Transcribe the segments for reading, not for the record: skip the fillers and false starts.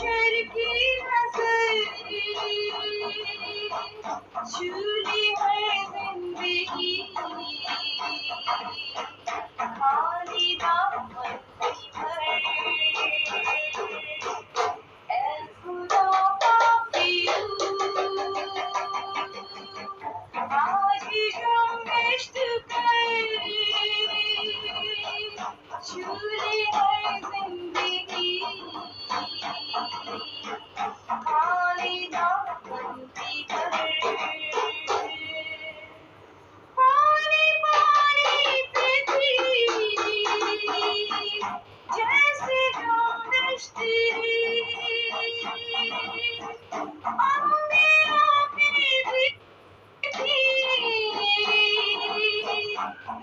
परमेश्वर की नजर झूली है जिंदगी खाली दामन भर ऐ खुदा पापी आज कमिश्त कर झूली है जिंदगी खाली दामन भर पानी पानी पृथ्वी जैसे हम दश्तरी अंधेरों में भी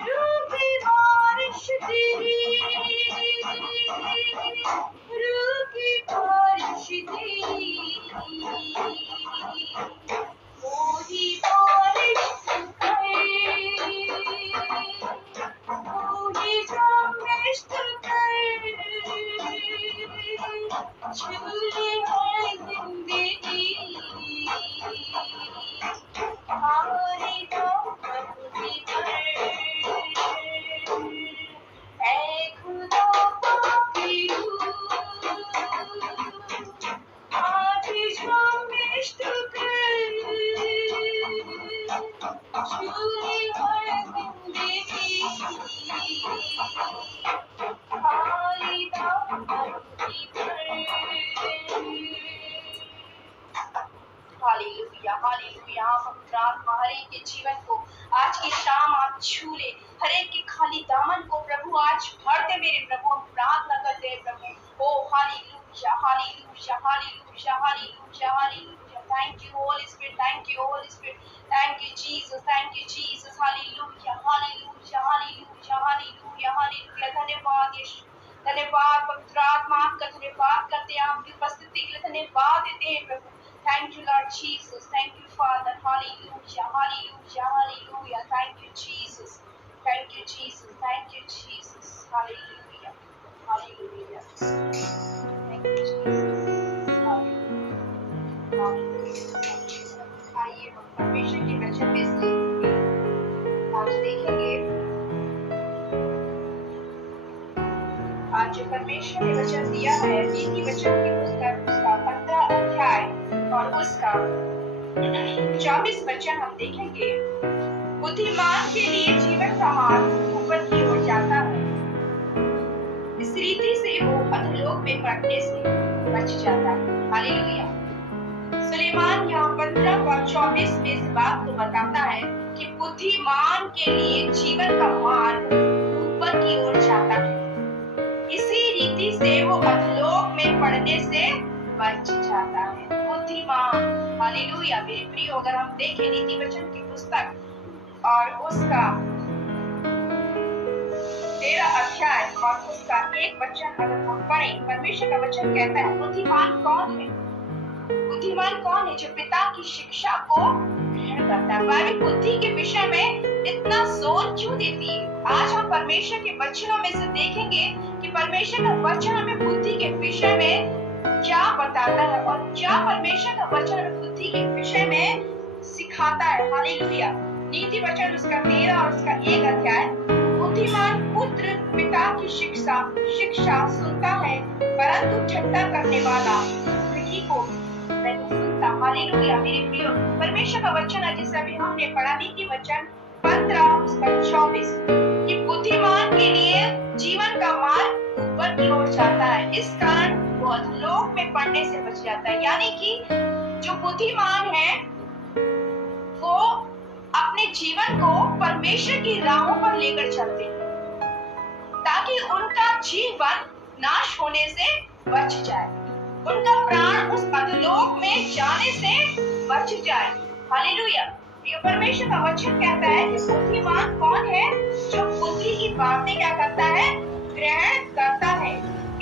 रूठी बारिश तेरी रूठी बारिश तेरी मोदी बारिश मोदी कमिश्त कर झूले है जिंदगी हमारी दामन पर ऐ खुदा पापी आज कमिश्त कर झूले है जिंदगी हमारी दामन पर हालेलुया हालेलुया। पवित्र आत्मा हर एक के जीवन को आज की शाम आप छू ले, हर एक के खाली दामन को प्रभु आज भर दे मेरे प्रभु। हम प्रार्थना करते हैं प्रभु। Oh hallelujah hallelujah hallelujah hallelujah hallelujah. Thank you Holy Spirit, thank you Holy Spirit, thank you Jesus hallelujah hallelujah hallelujah hallelujah hallelujah. धन्यवाद यीशु, धन्यवाद पवित्र आत्मा, आपका धन्यवाद करते हैं, आपकी उपस्थिति के लिए धन्यवाद देते हैं प्रभु। Thank you, Lord Jesus. Thank you, Father. Hallelujah, hallelujah, hallelujah. Thank you, Jesus. Thank you, Jesus. Thank you, Jesus. Hallelujah, hallelujah. Thank you, Jesus. Hallelujah, hallelujah. आइए हम परमेश्वर के वचन में से आज देखेंगे। आज जो परमेश्वर ने वचन दिया है, नीति वचन की पुस्तक उसका 15 अध्याय और उसका 24 वचन हम देखेंगे। बुद्धिमान के लिए जीवन का मार्ग ऊपर की ओर जाता है, इस रीति से वो अधोलोक में पड़ने से बच जाता है। हालेलुया। सुलेमान यहाँ 15 और 24 में इस बात को बताता है कि बुद्धिमान के लिए जीवन का मार्ग ऊपर की ओर जाता है, इसी रीति से वो अधोलोक में पड़ने से बच जाता है। बुद्धिमान, हालेलुया। मेरे प्रिय, अगर हम देखें नीति वचन की पुस्तक और उसका 13 अध्याय और उसका 1 वचन अगर हम पढ़ें, परमेश्वर का वचन कहता है बुद्धिमान कौन है? बुद्धिमान कौन है? जो पिता की शिक्षा को ग्रहण करता है। बाइबल बुद्धि के विषय में इतना जोर क्यों देती है? आज हम परमेश्वर के वचनों में से देखेंगे कि परमेश्वर का वचन हमें बुद्धि के विषय में क्या बताता है और क्या परमेश्वर का वचन हमें बुद्धि के विषय में सिखाता है। हालेलुया। नीति वचन उसका 13 और उसका 1 अध्याय। बुद्धिमान पुत्र पिता की शिक्षा सुनता है, परंतु ठट्टा करने वाला विधि को नहीं सुनता। हालेलुया। मेरे प्रियो, परमेश्वर का वचन है जिसे अभी हमने पढ़ा, नीति वचन 15 उसका 24, कि बुद्धिमान के लिए जीवन का मार्ग ऊपर की ओर जाता है, इस कारण वो अधोलोक में पड़ने से बच जाता है। यानी कि जो बुद्धिमान है वो अपने जीवन को परमेश्वर की राहों पर लेकर चलते हैं, ताकि उनका जीवन नाश होने से बच जाए, उनका प्राण उस अधोलोक में जाने से बच जाए। हालेलुया। ये परमेश्वर का वचन कहता है कि बुद्धिमान कौन है? जो बुद्धि की बातें क्या करता है? ग्रहण करता है।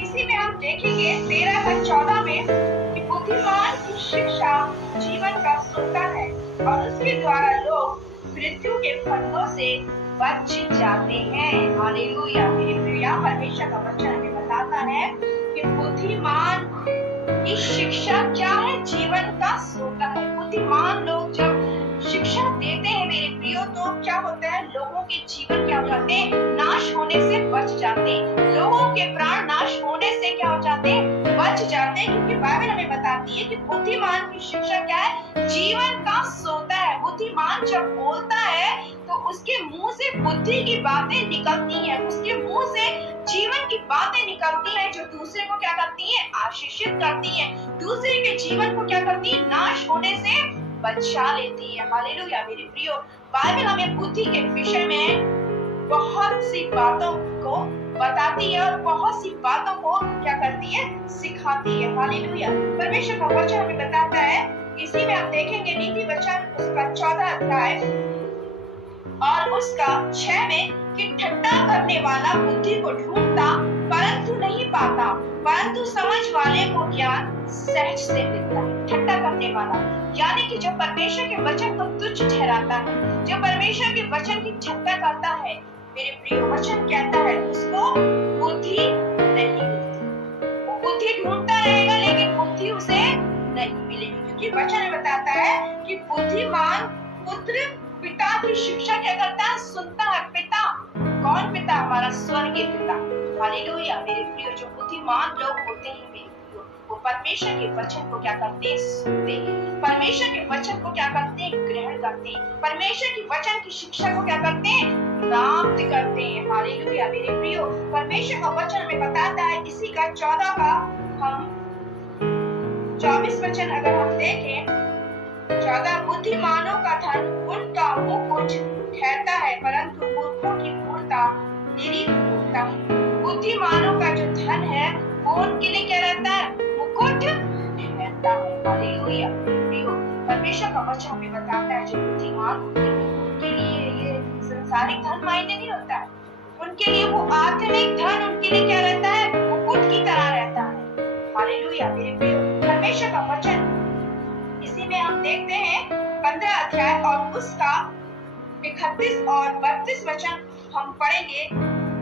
इसी में हम देखेंगे 13 और 14 में कि बुद्धिमान की शिक्षा जीवन का सुनता है और उसके द्वारा लोग मृत्यु के फंदों से बच जाते हैं। हालेलुया। मेरे प्रिय, परमेश्वर का वचन हमें बताता है कि बुद्धिमान की की शिक्षा क्या है? जीवन का सोता है। बुद्धिमान लोग जब शिक्षा देते हैं मेरे प्रियो, तो क्या होता है, लोगों के जीवन क्या हो जाते हैं, नाश होने से बच जाते हैं। लोगों के प्राण नाश होने से क्या हो जाते हैं, बच जाते हैं, क्योंकि बाइबल हमें बताती है कि बुद्धिमान की शिक्षा क्या है, जीवन का सोता है। बुद्धिमान जब बोलता है तो उसके मुंह से बुद्धि की बातें निकलती हैं, उसके मुंह से जीवन की बातें निकलती हैं, जो दूसरे को क्या करती हैं, आशीषित करती हैं, दूसरे के जीवन को क्या करती है, नाश होने से बचा लेती है। हालेलुया मेरे प्रियो, बाइबल हमें बुद्धि के विषय में बहुत सी बातों को बताती है और बहुत सी बातों को क्या करती है, सिखाती है। हालेलुया, परमेश्वर का वचन हमें बताता है, इसी में हम देखेंगे नीति वचन उसका 14 अध्याय और उसका 6 में, कि ठट्टा करने वाला बुद्धि को ढूंढता परंतु नहीं पाता, परंतु समझ वाले को ज्ञान सहज से मिलता है। ठट्टा करने वाला यानी कि जो परमेश्वर के वचन को तुच्छ ठहराता है, जो परमेश्वर के वचन की ठट्टा करता है, मेरे प्रिय वचन कहता है उसको बुद्धि नहीं मिलती। वो बुद्धि ढूंढता रहेगा लेकिन बुद्धि उसे नहीं मिलेगी, क्योंकि वचन में बताता है कि बुद्धिमान पुत्र पिता की शिक्षा क्या करता है, सुनता है। पिता कौन? पिता हमारा स्वर्गीय पिता। हालेलुया मेरे प्रियो, जो बुद्धिमान लोग होते हैं मेरे प्रियो, वो परमेश्वर के वचन को क्या करते हैं, सुनते हैं। परमेश्वर के वचन को क्या करते हैं, ग्रहण करते हैं। परमेश्वर के वचन की शिक्षा को क्या करते हैं, प्राप्त करते हैं। हालेलुया मेरे प्रियो, परमेश्वर का वचन में बताता है, इसी का 14 का हम 24 वचन अगर हम देखें, 14, बुद्धिमानों का धन उनका मुकुट ठहरता है, परंतु मूर्खों की मूर्खता निरी मूर्खता है। बुद्धिमानों का जो धन है वो उनके लिए क्या रहता है, मुकुट ठहरता है। हालेलुया प्रियो, परमेश्वर का वचन हमें बताता है, जो बुद्धिमान होते हैं उनके लिए ये संसारिक धन मायने नहीं होता है, उनके लिए वो आत्मिक धन उनके लिए क्या रहता है, मुकुट की तरह रहता है। हालेलुया मेरे प्रियो, परमेश्वर का वचन इसी में हम देखते हैं 15 अध्याय और उसका 31 और 32 वचन हम पढ़ेंगे।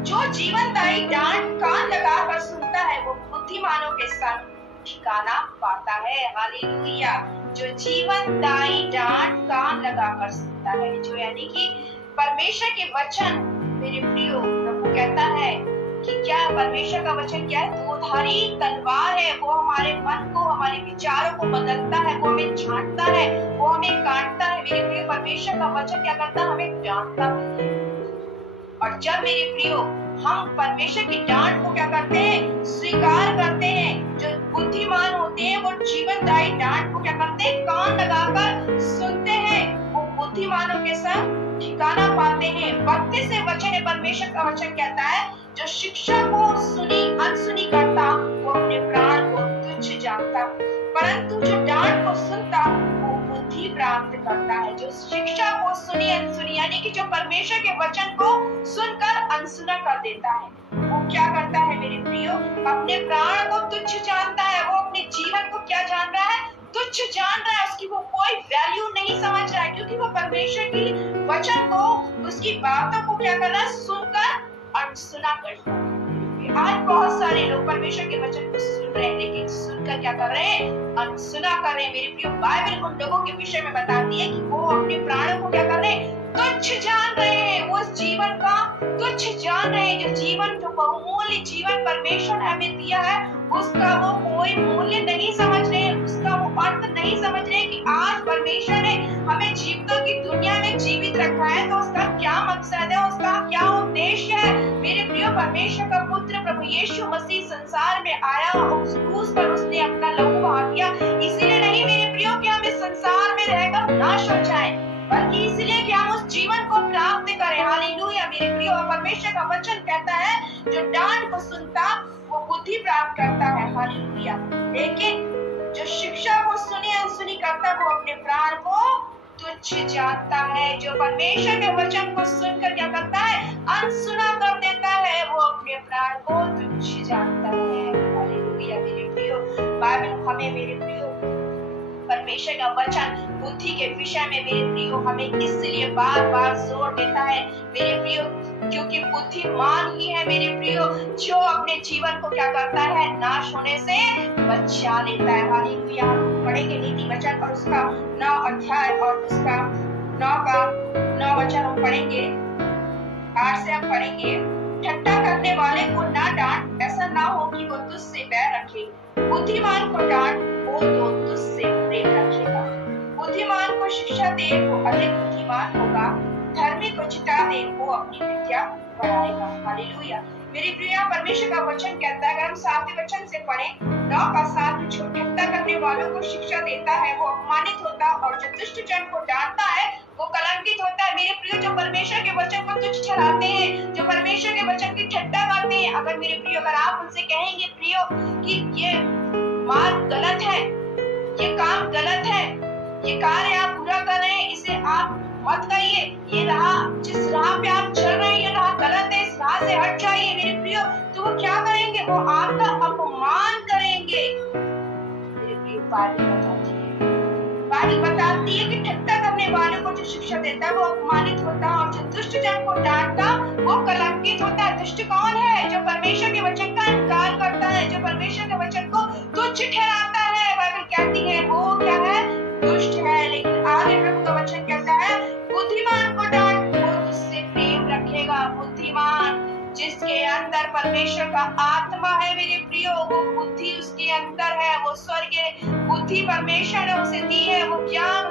जो जीवनदायी डांट कान लगाकर सुनता है, वो बुद्धिमानों के संग ठिकाना पाता है। हालेलुया, जो जीवनदायी डांट कान लगाकर सुनता है, जो यानी कि परमेश्वर के वचन, मेरे प्रियो प्रभु कहता है कि क्या परमेश्वर का वचन क्या है, दोधारी तलवार है। वो हमारे मन को, हमारे विचारों को बदलता है, वो हमें छांटता है, वो हमें काटता है। मेरे प्रियो, परमेश्वर का वचन क्या करता है, हमें डांटता है। और जब मेरे प्रियो हम परमेश्वर की डांट को क्या करते हैं, स्वीकार करते हैं, जो बुद्धिमान होते हैं वो जीवनदायी डांट को क्या करते हैं, कान लगाकर सुनते हैं, वो बुद्धिमानों के संग ठिकाना पाते हैं। 32वें वचन है, परमेश्वर का वचन कहता है, जो शिक्षा को सुनी अनसुनी करता, वो अपने प्राण को तुच्छ जानता, परंतु जो डांट को सुनता वो बुद्धि प्राप्त करता है। जो शिक्षा को सुनी अनसुनी यानी कि जो परमेश्वर के वचन को सुनकर अनसुना कर देता है, वो क्या करता है मेरे प्रियो, अपने प्राण को तुच्छ जानता है। वो अपने जीवन को क्या जान रहा है, तुच्छ जान रहा है, उसकी वो कोई वैल्यू नहीं समझ रहा है, क्योंकि वो परमेश्वर की वचन को, उसकी बातों को क्या कर रहा है, सुनकर अनसुना कर रहा है। आज बहुत सारे लोग परमेश्वर के वचन को सुन रहे हैं, लेकिन सुनकर क्या कर रहे हैं, अनसुना कर रहे हैं। मेरे प्रिय, बाइबल उन लोगों के विषय में बताती है कि वो अपने प्राणों को क्या कर रहे हैं, तुच्छ जान रहे हैं। वो उस जीवन का तुच्छ जान रहे हैं, जो जीवन, जो बहुमूल्य जीवन परमेश्वर ने हमें दिया है, उसका वो कोई मूल्य नहीं समझ रहे हैं, उसका वो अर्थ नहीं समझ रहे कि आज परमेश्वर ने हमें जीवितों की दुनिया में जीवित रखा है, तो उसका क्या मकसद है, उसका क्या उद्देश्य है। मेरे प्रिय, परमेश्वर का पुत्र प्रभु यीशु मसीह संसार में आया, उस क्रूस पर उसने अपना लहू बहा दिया, इसीलिए नहीं मेरे प्रियो कि हम इस संसार में रहकर नाश हो जाएं, बल्कि इसलिए कि हम उस जीवन को प्राप्त करें। हालेलुया मेरे प्रियो, परमेश्वर का वचन कहता है, जो डांट को सुनता वो बुद्धि प्राप्त करता है। हालेलुया, लेकिन जो शिक्षा को सुनी अनसुनी करता, वो अपने प्राण को तुच्छ जानता है। जो परमेश्वर के वचन को सुनकर क्या करता है, अनसुना कर देता है, वो अपने प्राण को तुच्छ जानता है। हालेलुया मेरे प्रियो, बाइबल हमें, मेरे प्रियो, परमेश्वर का वचन बुद्धि के विषय में, मेरे प्रियो, हमें इसलिए बार बार जोर देता है। मेरे प्रियो, क्योंकि बुद्धिमान ही है मेरे प्रियो जो अपने जीवन को क्या करता है, नाश होने से बचा लेता है। हालेलुया। हम पढ़ेंगे नीति वचन और उसका 9 अध्याय और उसका 9 वचन हम पढ़ेंगे। 8 से हम पढ़ेंगे, ठट्ठा करने वाले को ना डांट, ऐसा ना हो कि वो तुझसे बैर रखे। बुद्धिमान को डांट, वो तो तुझसे प्रेम रखेगा। बुद्धिमान को शिक्षा दे, वो अधिक बुद्धिमान होगा। धर्मी को चिता दे, वो अपनी विद्या बढ़ाएगा। हालेलुया। मेरी प्रिया, परमेश्वर का वचन कहता है, अगर हम 7वें वचन से पढ़ें, 9 का 7, जो ठट्ठा करने वालों को शिक्षा देता है वो अपमानित होता है, और जो दुष्ट जन को डांटता है वो कलंकित होता है। मेरे प्रियो, जो परमेश्वर के वचन को तुच्छ ठहराते हैं, जो परमेश्वर के वचन की ठट्ठा करते हैं, अगर मेरे प्रियो, अगर आप उनसे कहेंगे प्रियो कि ये मार्ग गलत है, ये काम गलत है, ये कार्य आप पूरा कर रहे हैं, इसे आप मत करिए, ये राह, जिस राह पे आप चल रहे हैं ये राह गलत है, इस राह से हट जाइए मेरे प्रियो, तो वो क्या करेंगे, वो आपका अपमान करेंगे। मेरे प्रियो, बाइबल बताती है कि ठट्ठा करने वाले को जो शिक्षा देता है वो अपमानित होता है, और जो दुष्ट जन को डांटता वो कलंकित होता है। दुष्ट कौन है? जो परमेश्वर के वचन का इनकार करता है, जो परमेश्वर के वचन को तुच्छ ठहराता है। बाइबल कहती है वो क्या है, दुष्ट है। लेकिन आगे प्रभु का वचन कहता है, बुद्धिमान को डांट, वो तुझसे प्रेम रखेगा। बुद्धिमान जिसके अंदर परमेश्वर का आत्मा है मेरे प्रियो, वो बुद्धि उसके अंदर है, वो स्वर्गीय बुद्धि परमेश्वर ने उसे दी है, वो ज्ञान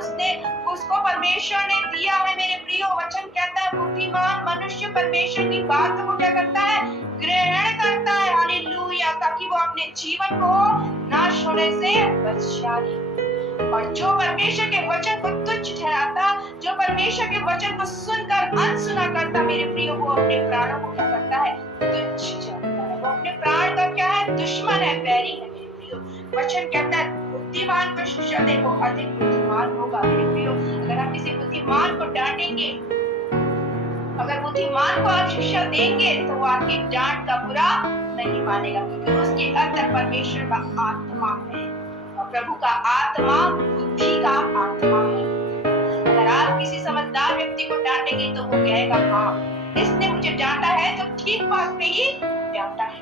उसको परमेश्वर ने दिया है मेरे प्रियो। वचन कहता है बुद्धिमान मनुष्य परमेश्वर की बात को क्या करता है, ग्रहण करता है। हालेलुया। ताकि वो अपने जीवन को नाश होने से बचा ले। और जो परमेश्वर के वचन को तुच्छ ठहराता, जो परमेश्वर के वचन को सुनकर अनसुना करता मेरे प्रियो, वो अपने प्राणों को क्या करता है, तुच्छ जानता है। वो अपने प्राण का क्या है, दुश्मन है, बैरी है मेरे प्रियो। वचन कहता है बुद्धिमान को शिक्षा दे, वो अधिक बुद्धिमान होगा मेरे प्रियो। अगर आप किसी बुद्धिमान को डांटेंगे, अगर बुद्धिमान को आप शिक्षा देंगे, तो वो आपकी डांट का बुरा नहीं मानेगा, क्योंकि उसके अंदर परमेश्वर का आत्मा है। प्रभु का आत्मा बुद्धि का आत्मा है। अगर आप किसी समझदार व्यक्ति को डांटेंगे तो वो कहेगा हाँ, इसने मुझे डांटा है तो ठीक बात पे ही डांटा है,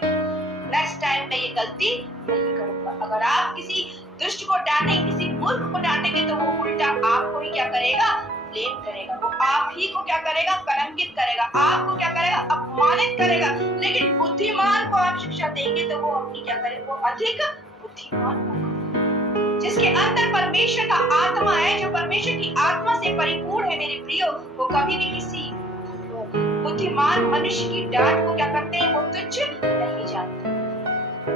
नेक्स्ट टाइम मैं ये गलती नहीं करूंगा। अगर आप किसी दुष्ट को डांटेंगे, किसी मूर्ख को डांटेंगे, तो वो उल्टा आपको ही क्या करेगा, ब्लेम करेगा। वो आप ही को क्या करेगा, कलंकित करेगा, आपको क्या करेगा, अपमानित करेगा। लेकिन बुद्धिमान को आप शिक्षा देंगे तो वो अपनी क्या करेगा, वो अधिक बुद्धिमान होगा। जिसके अंदर परमेश्वर का आत्मा है, जो परमेश्वर की आत्मा से परिपूर्ण है मेरे प्रियो, वो कभी भी किसी बुद्धिमान मनुष्य की डांट को क्या करते हैं, वो तुच्छ नहीं जानते।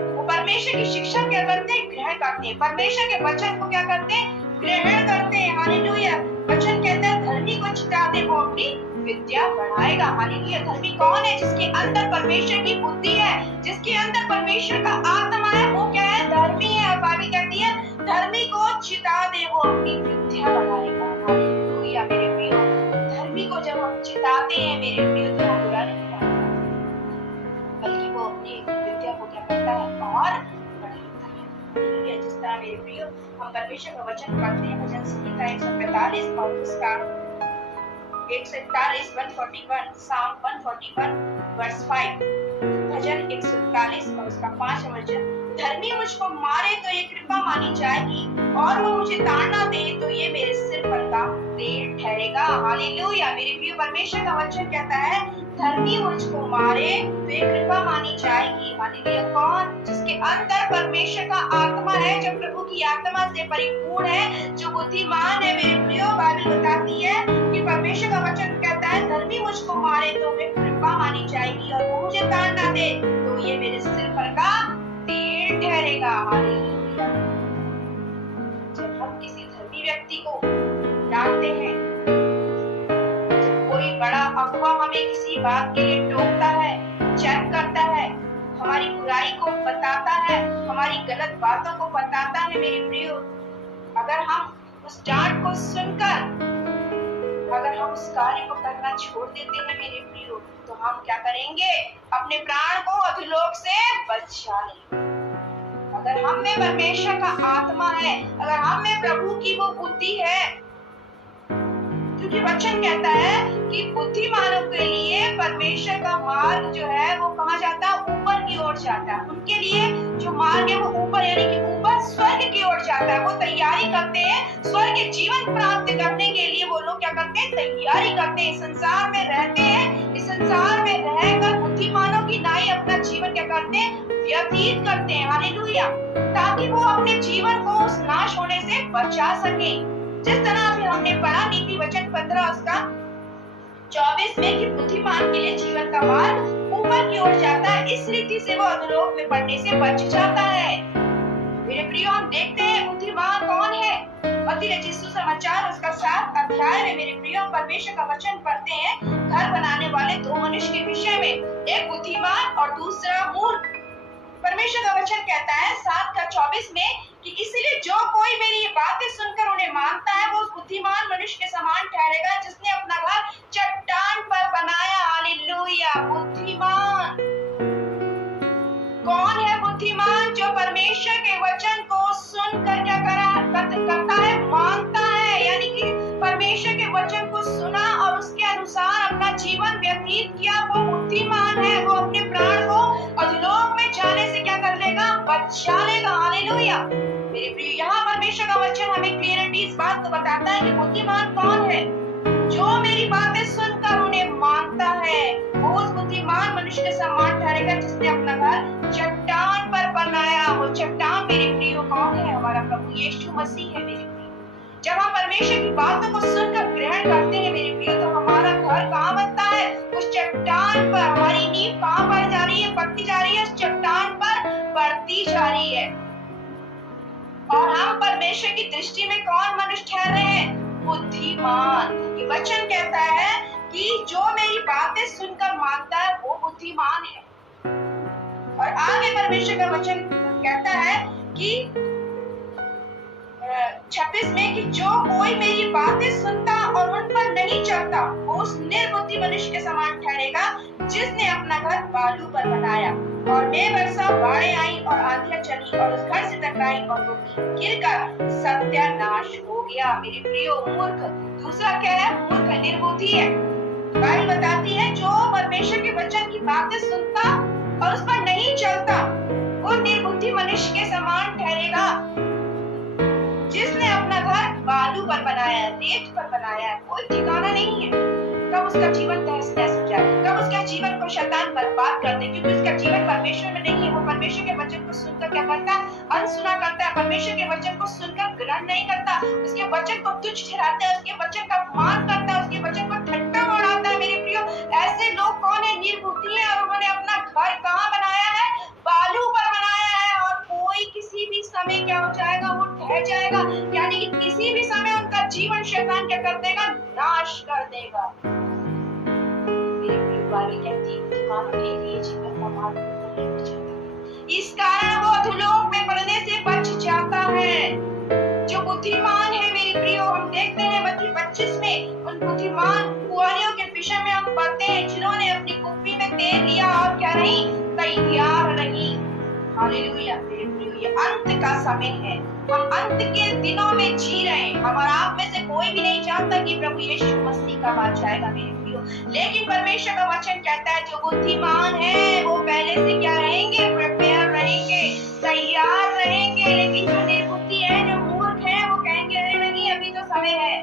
वो परमेश्वर की शिक्षा क्या करते हैं, ग्रहण करते हैं। परमेश्वर के वचन को क्या करते हैं, ग्रहण करते हैं। हालेलुया। वचन कहता है धर्मी को चिता दे, वो अपनी विद्या बढ़ाएगा। हालेलुया। धर्मी कौन है? जिसके अंदर परमेश्वर की बुद्धि है, जिसके अंदर परमेश्वर का आत्मा है, वो क्या है, धर्मी है। और बाइबल कहती है धर्मी को चिता दे, वो अपनी विद्या बढ़ाएगा। हालेलुया मेरे प्रियो। धर्मी को जब हम चिताते हैं मेरे प्रियो, तो हम बुरा नहीं करता, बल्कि वो अपनी विद्या को क्या करता है, और बढ़ाता है। जिस तरह मेरे प्रियो हम परमेश्वर का वचन पढ़ते हैं, भजन संहिता 145 और उसका 141, 141, साम 141 वर्स 5, भजन 141 और उसका 5 वचन, धर्मी मुझको मारे तो ये कृपा मानी जाएगी, और वो मुझे ताड़ना दे तो ये मेरे सिर पर का तेल ठहरेगा। हालेलुया मेरे प्रिय, परमेश्वर का वचन कहता है धर्मी मुझको मारे तो ये कृपा मानी जाएगी। हालेलुया। कौन? जिसके अंदर परमेश्वर का आत्मा है, जो प्रभु की आत्मा से परिपूर्ण है, जो बुद्धिमान है मेरे प्रियो। बाइबल बताती है कि परमेश्वर का वचन कहता है धर्मी मुझको मारे तो वे कृपा मानी जाएगी, और वो मुझे ताड़ना दे तो ये मेरे सिर पर का तेल ठहरेगा। हालेलुया। जब हम किसी धर्मी व्यक्ति को डांटते हैं, जब कोई बड़ा अगुआ हमें किसी बात के लिए टोकता है, चेक करता है, हमारी बुराई को बताता है, हमारी गलत बातों को बताता है मेरे प्रियो, अगर हम उस डांट को सुनकर अगर हम उस कार्य को करना छोड़ देते हैं मेरे प्रियो, तो हम क्या करेंगे, अपने प्राण को अधोलोक से बचा लेंगे। अगर हम में परमेश्वर का आत्मा है, अगर हम में प्रभु की वो बुद्धि है, क्योंकि वचन कहता है कि बुद्धिमानों के लिए परमेश्वर का मार्ग जो है वो कहाँ जाता है, ऊपर की ओर जाता है। उनके लिए जो मार्ग है वो ऊपर यानी कि ऊपर स्वर्ग की ओर जाता है। वो तैयारी करते हैं स्वर्ग के जीवन प्राप्त करने के लिए। वो लोग क्या करते हैं, तैयारी करते हैं, इस संसार में रहते हैं, इस संसार में रहकर बुद्धिमानों की नाई अपना जीवन क्या करते हैं, व्यतीत करते हैं। हालेलुया, ताकि वो अपने जीवन को उस नाश होने से बचा सके। जिस तरह अभी हमने पढ़ा नीति वचन 15 उसका 24 में कि बुद्धिमान के लिए जीवन का मार्ग ऊपर की ओर जाता है, इस रीति से वो अधोलोक में पड़ने से बच जाता है। मेरे प्रियो, हम देखते हैं बुद्धिमान कौन है। मत्ती रचित सुसमाचार उसका 7 अध्याय में मेरे प्रियो परमेश्वर का वचन पढ़ते हैं घर बनाने वाले दो मनुष्य के विषय में, एक बुद्धिमान और दूसरा मूर्ख। परमेश्वर का वचन कहता है 7:24 में कि इसलिए जो कोई मेरी ये बातें सुनकर उन्हें मानता है वो उस बुद्धिमान मनुष्य के समान ठहरेगा जिसने अपना घर चट्टान पर बनाया। हालेलुया, बुद्धिमान कौन है? बुद्धिमान जो परमेश्वर के वचन को सुनकर क्या करता है, मानता है। यानी कि परमेश्वर के वचन को सुना और उसके अनुसार अपना जीवन व्यतीत किया, वो बुद्धिमान है। वो अपने प्राण को अधोलोक में जाने से क्या कर लेगा, बचा लेगा। हालेलुया मेरे प्रिय, यहाँ परमेश्वर का वचन हमें क्लियरिटी इस बात को बताता है कि बुद्धिमान कौन है, जो मेरी बातें सुनकर उन्हें मानता है वो उस बुद्धिमान मनुष्य के समान ठहरेगा जिसने अपना घर चट्टान पर बनाया। वो चट्टान मेरे प्रिय कौन है? हमारा प्रभु यीशु मसीह है। मेरे प्रिय, जब हम परमेश्वर की बातों को सुनकर ग्रहण करते हैं मेरे प्रिय, तो हमारा घर कहाँ बनता है, उस चट्टान पर। हमारी नींव कहाँ पर जा रही है, पड़ती जा रही है, उस चट्टान पर बढ़ती जा रही है। और हम परमेश्वर की दृष्टि में कौन मनुष्य ठहर रहे हैं, बुद्धिमान। ये वचन कहता है कि जो मेरी बातें सुनकर मानता है वो बुद्धिमान है। और आगे परमेश्वर का वचन कहता है कि 26 में कि जो कोई मेरी बातें सुनता और उन पर नहीं चलता वो उस निर्बुद्धि मनुष्य के समान ठहरेगा जिसने अपना घर बालू पर बनाया। और बेबरसा बाढ़ें आई और आंधियां चली और उस घर से टकराई और वो गिरकर सत्यानाश हो गया। मेरे प्रियो, मूर्ख दूसरा क्या है, मूर्ख निर्बुद्धि है। बाइबल बताती है जो परमेश्वर के वचन की बातें सुनता और उस पर नहीं चलता वो निर्बुद्धि मनुष्य के समान ठहरेगा जिसने अपना घर बालू पर बनाया, रेत पर बनाया। कोई ठिकाना नहीं है कब उसका जीवन तहस नहस हो जाए, कब उसका जीवन को शैतान बर्बाद कर दे, क्योंकि उसका जीवन परमेश्वर में नहीं है। वो परमेश्वर के वचन को सुनकर क्या करता है, अनसुना करता है। परमेश्वर के वचन को सुनकर ग्रहण नहीं करता, उसके वचन को तुच्छ ठहराता है, उसके वचन का अपमान करता है, उसके वचन को ठट्ठा में उड़ाता है। मेरे प्रियो, ऐसे लोग कौन है, निर्बुद्धि है। और उन्होंने अपना घर कहाँ बनाया है, बालू पर बनाया है। और कोई किसी भी समय क्या हो जाएगा, वो ढह जाएगा। यानी कि किसी भी समय उनका जीवन शैतान क्या कर देगा, नाश कर देगा। बाइबल कहती है बुद्धिमान के लिए जीवन का मार्ग ऊपर ले जाता है, इस कारण वो अधोलोक में पड़ने से बच जाता है। जो बुद्धिमान है मेरे प्रियो, हम देखते हैं मत्ती 25 में उन बुद्धिमान कुंवारियों के विषय में हम पढ़ते हैं जिन्होंने अपनी कुप्पी में तेल लिया और क्या रही, तैयार रही। हालेलुया मेरे प्रियो, ये अंत का समय है, हम अंत के दिनों में जी रहे हैं। हम और आप में से कोई भी नहीं जानता कि प्रभु यीशु मसीह कब आ जाएगा मेरे प्रियो, लेकिन परमेश्वर का वचन कहता है जो बुद्धिमान है वो पहले से क्या रहेंगे, प्रिपेयर रहेंगे, तैयार रहेंगे। लेकिन जो निर्बुद्धि है, जो मूर्ख है, वो कहेंगे अरे नहीं अभी तो समय है,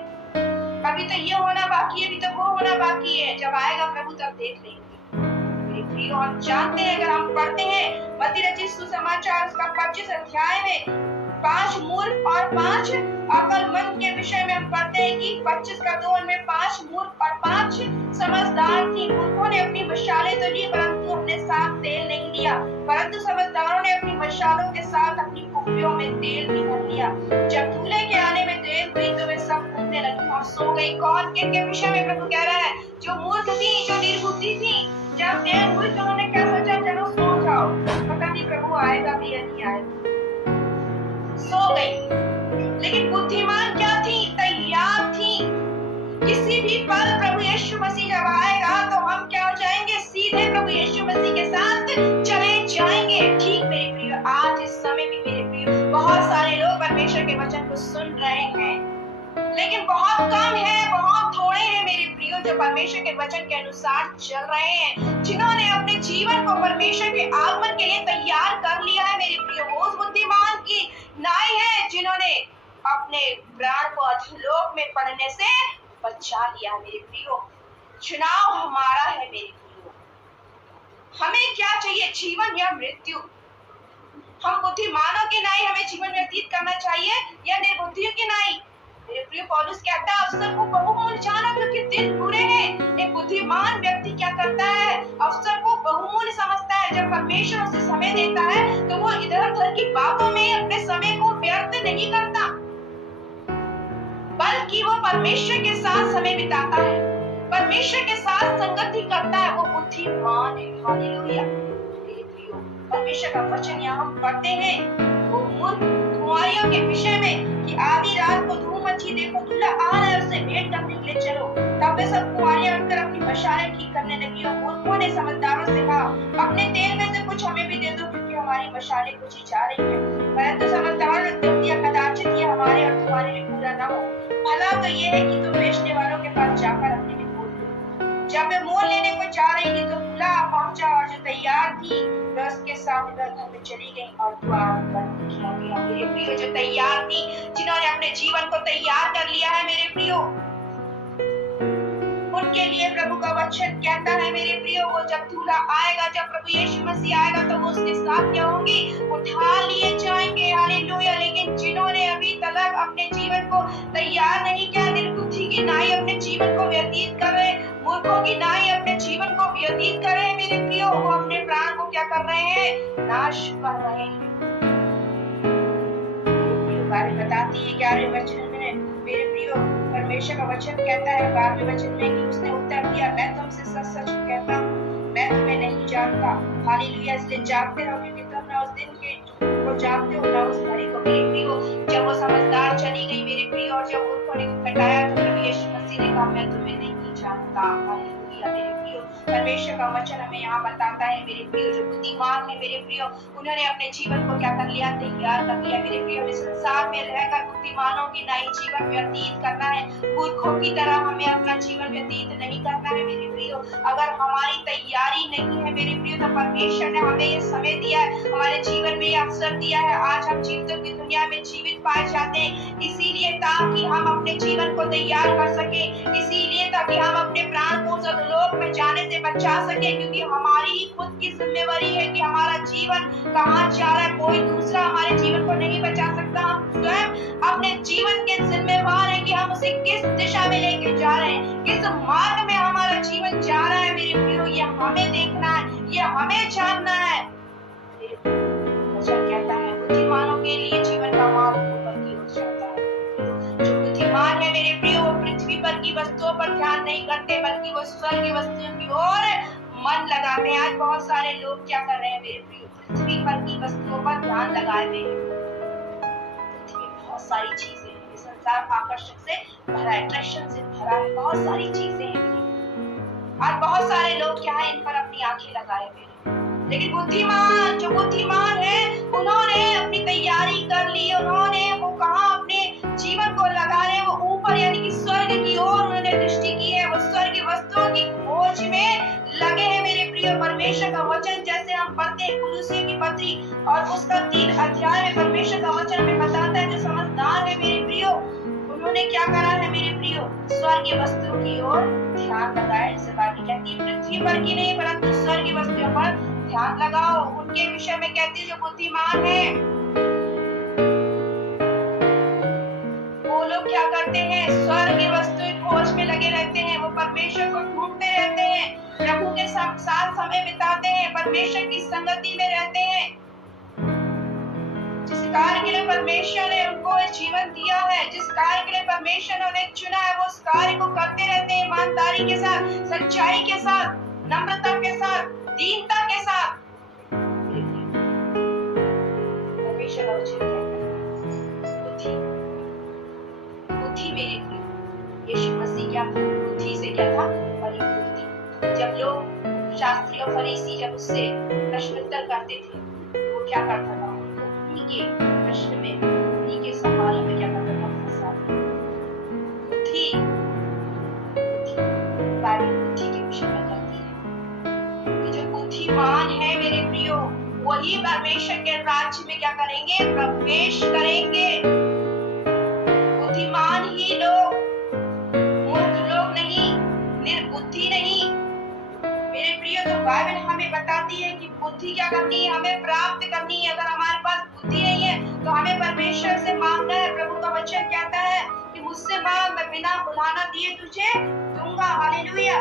अभी तो ये होना बाकी है, अभी तो वो होना बाकी है, जब आएगा प्रभु तब देख लेंगे। हम जानते हैं, अगर हम पढ़ते हैं मत्ती रचित सुसमाचार उसका 25 अध्याय में 5 मूर्ख और 5 अक्लमंद के विषय में हम पढ़ते हैं कि 25 का 2 में 5 मूर्ख और 5 समझदार थी। मूर्खों ने अपनी मशालें तो ली परंतु अपने साथ तेल नहीं लिया, परंतु समझदारों ने अपनी मशालों के साथ अपनी कुप्पियों में तेल भी भर लिया। जब दूल्हे के आने में देर हुई तो वे सब घूमने लगी और सो गई। कौन किनके विषय में प्रभु कह रहा है, जो मूर्ख थी, जो निर्बुद्धि थी। जब देर हुई तो उन्होंने क्या सोचा, चलो सो जाओ, पता नहीं प्रभु आएगा भी या नहीं आएगा, सो गई। लेकिन बुद्धिमान क्या थी, तैयार थी। किसी भी पल प्रभु यीशु मसीह जब आएगा तो हम क्या हो जाएंगे, सीधे प्रभु यीशु मसीह के साथ चले जाएंगे। ठीक मेरे प्रिय, आज इस समय भी मेरे प्रिय बहुत सारे लोग परमेश्वर के वचन को सुन रहे हैं, लेकिन बहुत कम है, बहुत थोड़े जो परमेश्वर के वचन के अनुसार चल रहे हैं, जिन्होंने अपने जीवन को परमेश्वर के आगमन के लिए तैयार कर लिया है मेरे प्रियो, वो उस बुद्धिमान की नाई है जिन्होंने अपने प्राण को अधोलोक में पड़ने से बचा लिया है मेरे प्रियो। चुनाव हमारा है मेरे प्रियो, हमें क्या चाहिए, जीवन या मृत्यु। हम बुद्धिमानों की नाई हमें जीवन व्यतीत करना चाहिए या निर्बुद्धियों की नाई। मेरे प्रिय पौलुस कहता है अवसर को बहुमूल्य जानो क्योंकि दिन बुरे हैं। एक बुद्धिमान व्यक्ति क्या करता है, अवसर को बहुमूल्य समझता है। जब परमेश्वर उसे समय देता है तो वो इधर उधर की बातों में अपने समय को व्यर्थ नहीं करता, बल्कि वो परमेश्वर के साथ समय बिताता है, परमेश्वर के साथ संगति करता है। वो बुद्धिमान है। हालेलुया। परमेश्वर का वचन यहाँ हम पढ़ते हैं वो मूर्ख कुंवारियों के विषय में कि आधी रात को धूम मची, देखो दूल्हा आ रहा है, उससे भेंट करने के लिए चलो। तब वे सब कुंवारियां उठकर अपनी मशालें ठीक करने लगी और मूर्खों ने समझदारों से कहा अपने तेल में से कुछ हमें भी दे दो क्योंकि हमारी मशालें बुझी जा रही है। परंतु समझदारों ने उत्तर दिया कदाचित ये हमारे और तुम्हारे लिए पूरा न हो, भला तो ये है कि तुम बेचने वालों के पास जाकर अपने लिए मोल लो। जब वे मोल लेने को जा रही थी तो दूल्हा पहुंचा और जो तैयार थी वह उसके साथ घर में चली गई और द्वार बंद किया गया। मेरे प्रियो, जो तैयार थी, जिन्होंने अपने जीवन को तैयार कर लिया है मेरे प्रियो, उनके लिए प्रभु का वचन कहता है मेरे प्रियो, वो जब दूल्हा आएगा, जब प्रभु यीशु मसीह आएगा तो वो उसके साथ क्या होंगे, उठा लिए जाएंगे। हालेलुया। लेकिन जिन्होंने अभी तक अपने जीवन को तैयार नहीं किया, निर्बुद्धि की नाई अपने जीवन को व्यतीत कर रहे, मूर्खों की नाई अपने जीवन को व्यतीत कर रहे मेरे प्रियो, वो अपने प्राण को क्या कर रहे हैं, नाश कर रहे हैं। बाइबल बताती है 11वें वचन में मेरे प्रियो, परमेश्वर का वचन कहता है 12वें वचन में कि उसने उत्तर दिया मैं तुमसे सच सच कहता हूँ, मैं तुम्हें नहीं जानता। हालेलुया। इसलिए जागते रहो क्योंकि तुम ना उस दिन के को जानते हो ना उस घड़ी को। मेरे प्रियो, जब वो समझदार चली गई मेरे प्रियो और जब उन्होंने कटाया तो प्रभु यीशु मसीह ने कहा मैं तुम्हें नहीं जानता। हालेलुया। मेरे प्रियो, परमेश्वर का वचन हमें यहाँ बताता है मेरे प्रियो, जो बुद्धिमान है मेरे प्रियो, उन्होंने अपने जीवन को क्या कर लिया, तैयार कर लिया। मेरे प्रियो, इस संसार में रहकर बुद्धिमानों की नाई जीवन व्यतीत करना है, मूर्खों की तरह हमें अपना जीवन व्यतीत नहीं करना है मेरे प्रियो। अगर हमारी तैयारी नहीं है मेरे प्रियो तो परमेश्वर ने हमें ये समय दिया है, हमारे जीवन में ये अवसर दिया है, आज हम जीवितों की दुनिया में जीवित पाए जाते हैं इसीलिए ताकि हम अपने जीवन को तैयार कर सके, इसीलिए ताकि हम अपने प्राण को अधोलोक में जाने से बचा सके, क्योंकि हमारी ही खुद की जिम्मेवारी है कि हमारा जीवन कहाँ जा रहा है, कोई दूसरा हमारे जीवन को नहीं बचा सकता। हम स्वयं अपने जीवन के जिम्मेवार है कि हम उसे किस दिशा में लेके जा रहे हैं, किस मार्ग में हमारा जीवन जा रहा है मेरे प्रियो, ये हमें देखना है, ये हमें जानना है। कहता है बुद्धिमानों के लिए जीवन का मार्ग ऊपर की ओर जाता है। जो बुद्धिमान है मेरे प्रियो, वो पृथ्वी पर की वस्तुओं पर ध्यान नहीं करते बल्कि वो स्वर्ग की वस्तुओं की ओर मन लगाते हैं। आज बहुत सारे लोग क्या कर रहे हैं मेरे प्रियो, पृथ्वी पर की वस्तुओं पर ध्यान लगाए हुए हैं। पृथ्वी में बहुत सारी चीजें हैं, संसार आकर्षण से भरा है, अट्रैक्शन से भरा है, बहुत सारी चीजें हैं। आज बहुत सारे लोग क्या है, इन पर अपनी आंखें लगाए हुए हैं। लेकिन बुद्धिमान, जो बुद्धिमान है, उन्होंने अपनी तैयारी कर ली, उन्होंने वो कहाँ अपने जीवन को लगा रहे, वो ऊपर यानी कि स्वर्ग की ओर उन्होंने दृष्टि की है, वो स्वर्ग की वस्तुओं की खोज में लगे हैं मेरे प्रिय। परमेश्वर का वचन जैसे हम पढ़ते हैं कुलुस्सियों की पत्री और उसका 3 अध्याय में परमेश्वर का वचन में बताता है जो समझदार है मेरे प्रियो, उन्होंने क्या करा है मेरे प्रियो, स्वर्ग की वस्तुओं की ओर ध्यान लगाया। जैसे बाइबल कहती है पृथ्वी पर की नहीं परंतु स्वर्ग की वस्तुओं पर ध्यान लगाओ। उनके विषय में कहती है जो बुद्धिमान है वो लोग क्या करते हैं, स्वर्ग की वस्तुएं खोज में लगे रहते हैं, वो परमेश्वर को ढूंढते रहते हैं, प्रभु के साथ समय बिताते हैं, परमेश्वर की संगति में रहते हैं। जिस कार्य के लिए परमेश्वर ने उनको जीवन दिया है, जिस कार्य के लिए परमेश्वर ने उन्हें चुना है, वो उस कार्य को करते रहते हैं ईमानदारी के साथ, सच्चाई के साथ, नम्रता के साथ, दीनता के साथ। परमेश्वर का वचन कहता है बुद्धि मेरे प्रिय, यीशु मसीह क्या था, बुद्धि से क्या था, परिपूर्ण थी। जब लोग शास्त्री और फरीसी जब उससे प्रश्नोत्तर करते थे वो क्या करता था, उन्हीं के प्रश्न में, उन्हीं के सवाल में क्या करता था, फंसा। बुद्धि ही परमेश्वर के राज्य में क्या करेंगे, प्रवेश करेंगे। बुद्धिमान ही लोग, मूर्ख लोग नहीं, निर्बुद्धि नहीं। मेरे प्रियो, तो बाइबल हमें बताती है कि बुद्धि क्या करनी है, हमें प्राप्त करनी है। अगर हमारे पास बुद्धि नहीं है तो हमें परमेश्वर से मांगना है। प्रभु का वचन कहता है कि मुझसे मांग, मैं बिना बुलाना दिए तुझे दूंगा। हालेलुया।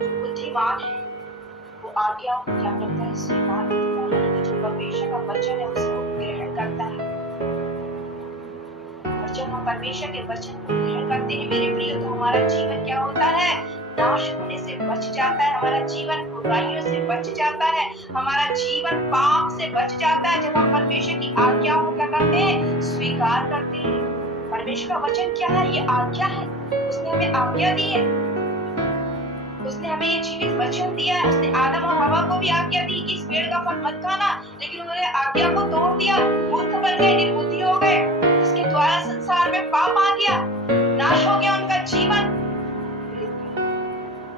बुद्धिमान है वो आज्ञा क्या करता है, स्वीकार करता है। जो परमेश्वर का वचन है उसको ग्रहण करता है। और जब हम परमेश्वर के वचन को ग्रहण करते हैं मेरे प्रिय, तो हमारा जीवन क्या होता है, नाश होने से बच जाता है। हमारा जीवन बुराइयों से बच जाता है। हमारा जीवन पाप से बच जाता है जब हम परमेश्वर की आज्ञाओं को क्या करते हैं, स्वीकार करते हैं। परमेश्वर का वचन क्या है, ये आज्ञा है। उसने हमें आज्ञा दी है, उसने हमें ये जीवित वचन दिया है। उसने आदम और हवा को भी आज्ञा दी कि इस पेड़ का फल मत खाना, लेकिन उन्होंने आज्ञा को तोड़ दिया, मूर्ख बन गए, निर्बुद्धि हो गए, जिसके द्वारा संसार में पाप आ गया, नाश हो गया उनका जीवन।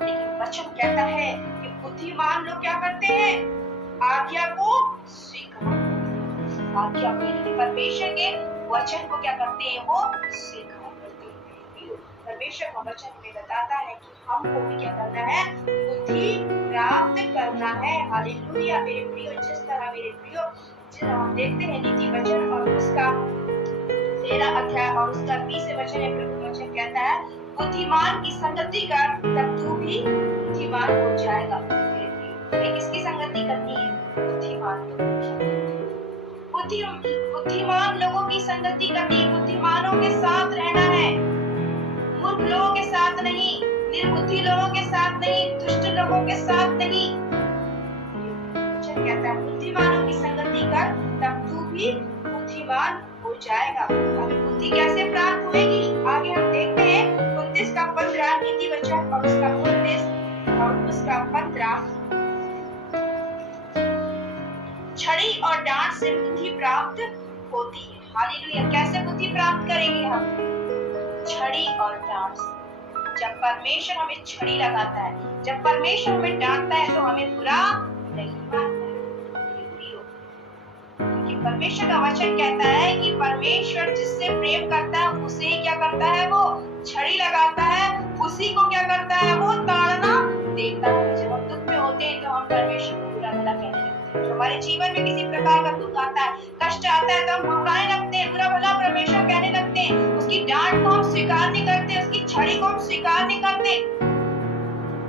लेकिन वचन कहता है कि बुद्धिमान लोग क्या करते हैं, आज्ञा को स्वीकार, आज्ञा को, परमेश्वर के वचन को क्या करते हैं, वो स्वीकार करते हैं। परमेश्वर का वचन हमें बताता है कि हमको भी क्या करना है, बुद्धि प्राप्त करना है। हालेलुया। मेरे प्रियो, जिस तरह मेरे प्रियो हम देखते हैं नीति वचन और उसका 13 अध्याय और उसका 20 वचन है, प्रभु वचन कहता है बुद्धिमान की संगति कर तब तू भी बुद्धिमान हो जाएगा। मेरे प्रियो, किसकी संगति करनी है, बुद्धिमान लोगों की। बुद्धिमान लोगों की संगति करनी है, बुद्धिमानों के साथ रहना है, मूर्ख लोगों के साथ नहीं, निर्बुद्धि लोगों के साथ नहीं, दुष्ट लोगों के साथ नहीं। वचन कहता है बुद्धिमानों की संगति कर तब तू भी बुद्धिमान हो जाएगा। हमें बुद्धि कैसे प्राप्त होगी, आगे हम देखते हैं 29 का 15 नीति वचन और उसका 29 और उसका 15। छड़ी और डांट से बुद्धि प्राप्त होती है। हालेलुया। कैसे बुद्धि प्राप्त करेंगे हम, छड़ी और डांट से। जब परमेश्वर हमें छड़ी लगाता है, जब परमेश्वर हमें डांटता है तो हमें बुरा नहीं मानता है। क्योंकि परमेश्वर का वचन कहता है कि परमेश्वर जिससे प्रेम करता है उसे क्या करता है, वो छड़ी लगाता है, उसी को क्या करता है, वो ताड़ना देता है। जब हम दुख में होते हैं तो हम परमेश्वर को बुरा भला कहने लगते हैं। जब हमारे जीवन में किसी प्रकार का दुख आता है, कष्ट आता है, तो हम घबराने लगते हैं, बुरा भला परमेश्वर कहने लगते हैं। उसकी डांट को हम स्वीकार नहीं करते, उसकी छड़ी को हम स्वीकार नहीं करते।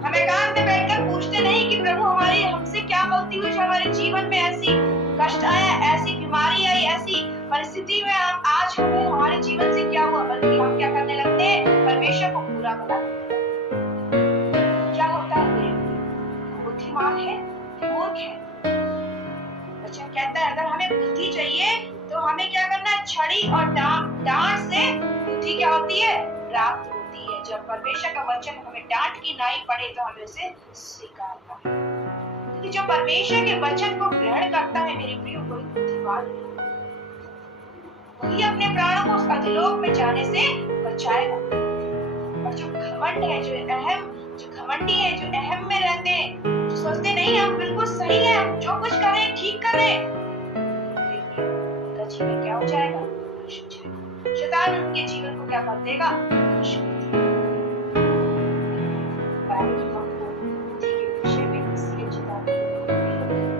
हम एकांत में बैठकर पूछते नहीं कि प्रभु हमारी हमसे क्या गलती हुई जो हमारे जीवन में ऐसी कष्ट आया, ऐसी बीमारी आई, ऐसी परिस्थिति में हम आज हमें हमारे जीवन से क्या हुआ, बल्कि हम क्या करने लगते हैं, परमेश्वर को बुरा भला। क्या होता है मेरे, बुद्धिमान है कि मूर्ख है। वचन कहता है अगर हमें बुद्धि चाहिए तो हमें क्या करना है, छड़ी और डांट से बुद्धि क्या होती है, प्राप्त होती है। जब परमेश्वर का वचन हमें डांट की नाई पड़े तो हमें उसे स्वीकार करना है। क्योंकि जो परमेश्वर के वचन को ग्रहण करता है मेरे प्रियो, कोई बुद्धिमान है, वही अपने प्राणों को उस अधोलोक में जाने से बचाएगा। और जो घमंड है, जो घमंडी है, जो अहम में रहते हैं, जो सोचते नहीं हम बिल्कुल सही है, हम जो कुछ करें ठीक करें, उनका जीवन क्या हो जाएगा, शैतान उनके जीवन को क्या कर देगा,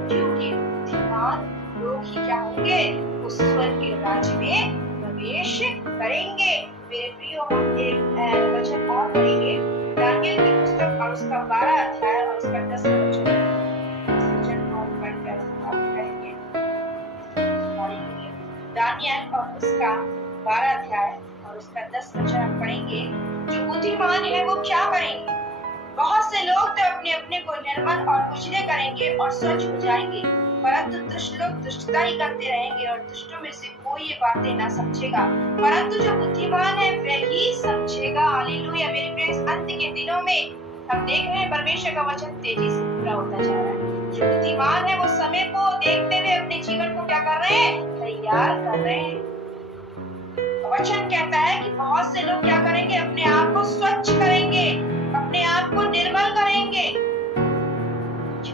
क्योंकि बुद्धिमान लोग ही क्या होंगे, उस स्वर्ग के राज्य में प्रवेश करेंगे। मेरे प्रियो, हम एक वचन और पढ़ेंगे, दानियेल की पुस्तक और उसका 12 अध्याय और उसका 10 वचन और पढ़कर हम पढ़ेंगे। दानियेल और उसका 12 अध्याय और उसका 10 वचन हम पढ़ेंगे। जो बुद्धिमान है वो क्या करेंगे, बहुत से लोग तो अपने अपने को निर्मल और उजले करेंगे और स्वच्छ हो जाएंगे, परंतु दुष्ट लोग दुष्टता ही करते रहेंगे और दुष्टों में से कोई ये बातें ना समझेगा, परंतु जो बुद्धिमान है वह ही समझेगा। हालेलुया। मेरे प्रिय, इस अंत के दिनों में हम देख रहे हैं परमेश्वर का वचन तेजी से पूरा होता जा रहा है। जो बुद्धिमान है वो समय को देखते हुए अपने जीवन को क्या कर रहे हैं, तैयार कर रहे हैं। वचन कहता है कि बहुत से लोग क्या करेंगे, अपने आप को स्वच्छ करेंगे, अपने आप को निर्मल करेंगे।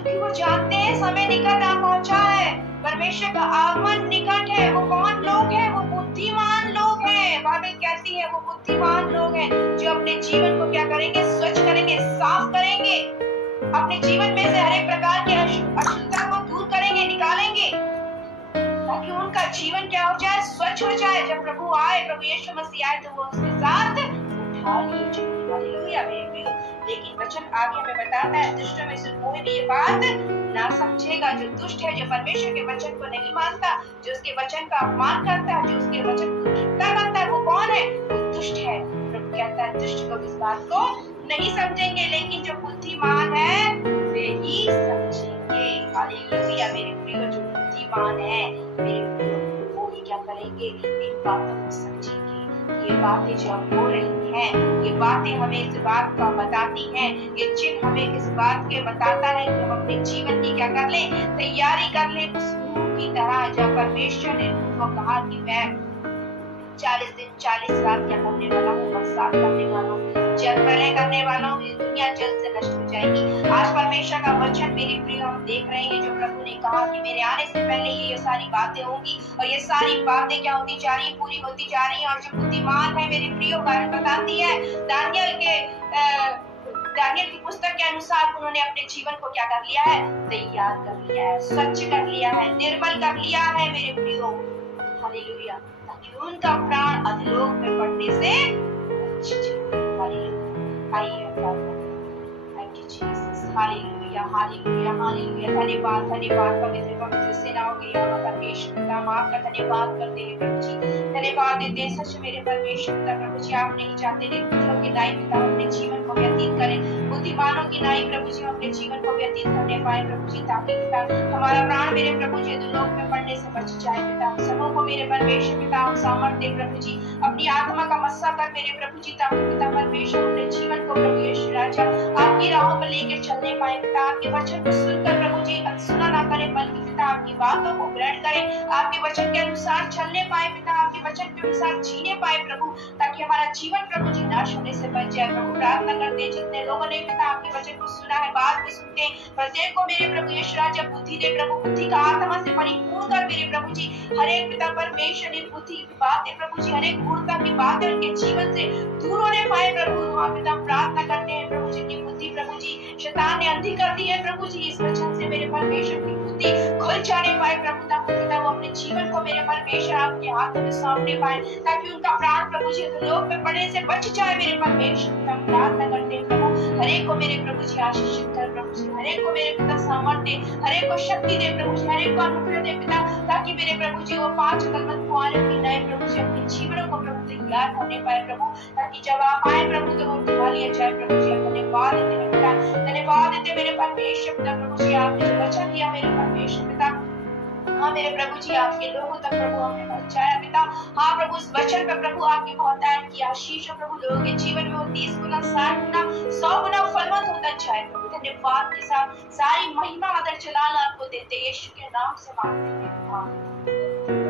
क्योंकि वो जानते हैं समय निकट आ पहुंचा है, परमेश्वर का आगमन निकट है। वो कौन लोग हैं? वो बुद्धिमान लोग हैं। बाइबल कहती है वो बुद्धिमान लोग हैं जो अपने जीवन को क्या करेंगे? स्वच्छ करेंगे, साफ करेंगे, अपने जीवन में से हर एक प्रकार की अशुद्धता को दूर करेंगे, निकालेंगे, ताकि उनका जीवन क्या हो जाए? स्वच्छ हो जाए। जब प्रभु आए, प्रभु यीशु मसीह आए, तो वो उसके साथ उठा लिए जाएंगे। हालेलुया मेरे प्रियो। लेकिन वचन आगे हमें बताता है, दुष्टों में से कोई भी ये बात ना समझेगा। जो दुष्ट है, जो परमेश्वर के वचन को नहीं मानता, जो उसके वचन का अपमान करता है, जो उसके वचन को ठुकरा करता है, वो कौन है? वो दुष्ट है। प्रभु कहता है दुष्ट लोग इस बात को नहीं समझेंगे, लेकिन जो बुद्धिमान है वे ही समझेंगे। हालेलुया मेरे प्रियो। जो बुद्धिमान है मेरे प्रियो, वो ही क्या करेंगे? इन बातों को समझेंगे। ये बातें जो हम हो रही हैं, ये बातें हमें इस बात का बताती हैं, ये चिन्ह हमें इस बात के बताता है कि हम अपने जीवन की क्या कर लें? तैयारी कर लें उस नूह की तरह, जब परमेश्वर ने नूह को कहा कि मैं 40 दिन 40 रात क्या करने वाला हूँ? बरसात करने वाला हूँ, जल प्रलय करने वाला हूँ, ये दुनिया जल से नष्ट हो जाएगी। आज परमेश्वर का वचन मेरे प्रिय हम देख रहे हैं, जो प्रभु ने कहा कि मेरे आने से पहले ये सारी बातें होंगी, और ये सारी बातें क्या होती जा रही है? पूरी होती जा रही है। और जो बुद्धिमान है मेरे प्रियो, बाइबल बताती है दानियल की पुस्तक के अनुसार उन्होंने अपने जीवन को क्या कर लिया है? तैयार कर लिया है, स्वच्छ कर लिया है, निर्मल कर लिया है मेरे प्रियो। हालेलुया। ताकि उनका प्राण अधोलोक में पड़ने से बच जाए। हालेलुया। आइए प्रार्थना करें। Thank you Jesus. Hallelujah hallelujah hallelujah. धन्यवाद धन्यवाद पवित्र पवित्र सेनाओं के यहोवा परमेश्वर पिता, हम आपका धन्यवाद करते हैं प्रभु जी। धन्यवाद देते हैं सच मेरे परमेश्वर पिता प्रभु जी। आप नहीं चाहते निर्बुद्धियों की नाई पिता अपने जीवन को व्यतीत करें, बुद्धिमानों की नाई प्रभु जी अपने जीवन को व्यतीत करने पाए प्रभु जी, ताकि पिता हमारा प्राण मेरे प्रभु जी अधोलोक में पड़ने से बच जाए पिता। हम सबों को मेरे परमेश्वर पिता हम सामर्थ्य प्रभु जी अपनी आत्मा का मस्सा कर मेरे प्रभु जी, ताकि पिता परमेश्वर अपने जीवन को प्रभु यीशु राजा आपकी राहों पर लेकर चलने पाए पिता। आपके वचन को सुनकर प्रभु जी अनसुना ना करें, बल्कि पिता आपकी बातों को ग्रहण करें, आपके वचन के अनुसार चलने पाए पिता, आपके वचन के अनुसार जीने पाए प्रभु, ताकि हमारा जीवन प्रभु जी नाश होने से बच जाए प्रभु। प्रार्थना करते जितने लोगों ने पिता आपके वचन को सुना है, बात भी सुनते प्रत्येक को मेरे प्रभु यीशु राजा बुद्धि दे प्रभु, बुद्धि का आत्मा से परिपूर्ण कर मेरे प्रभु जी। हर एक पिता परमेश्वर बुद्धि की बातें प्रभु जी, हर एक मूर्खता की बातें उनके जीवन से दूर होने पाए प्रभु। हाँ पिता प्रार्थना करते हैं प्रभु जी की बुद्धि प्रभु जी शैतान ने अंधी कर दी है प्रभु जी, इस वचन से मेरे परमेश्वर की बुद्धि खुल जाने पाए प्रभु, ताकि पिता वो अपने जीवन को मेरे परमेश्वर आपके हाथ में सौंपने पाए, ताकि उनका प्राण प्रभु जी लोक में पड़ने से बच जाए मेरे परमेश्वर पिता। प्रार्थना करते हैं प्रभु हर एक को मेरे प्रभु जी आशीषित कर प्रभु जी, हर एक को मेरे पिता सामर्थ्य, हर एक को शक्ति दे प्रभु जी, हर एक को अनुग्रह दे पिता, ताकि मेरे प्रभु जी वो 5 कलमत कुआरों की नए प्रभु जी अपने जीवनों को प्रभु तैयार करने पाए प्रभु, ताकि जब आप आए प्रभु तो वो उठा लिया जाए प्रभु जी। धन्यवाद देते हैं पिता, धन्यवाद देते मेरे परमेश्वर पिता प्रभु जी, आपने जो वचन दिया मेरे परमेश्वर पिता, हाँ मेरे प्रभु जी आपके लोगों तक प्रभु हमने पहुंचाया पिता। हाँ प्रभु इस वचन पर प्रभु आपकी बहुतायत की आशीष हो प्रभु, लोगों के जीवन में वो 30 गुना 60 गुना 100 गुना फलवंत होता जाए प्रभु। धन्यवाद के साथ सारी महिमा आदर जलाल आपको देते यीशु के नाम से मांगते हैं।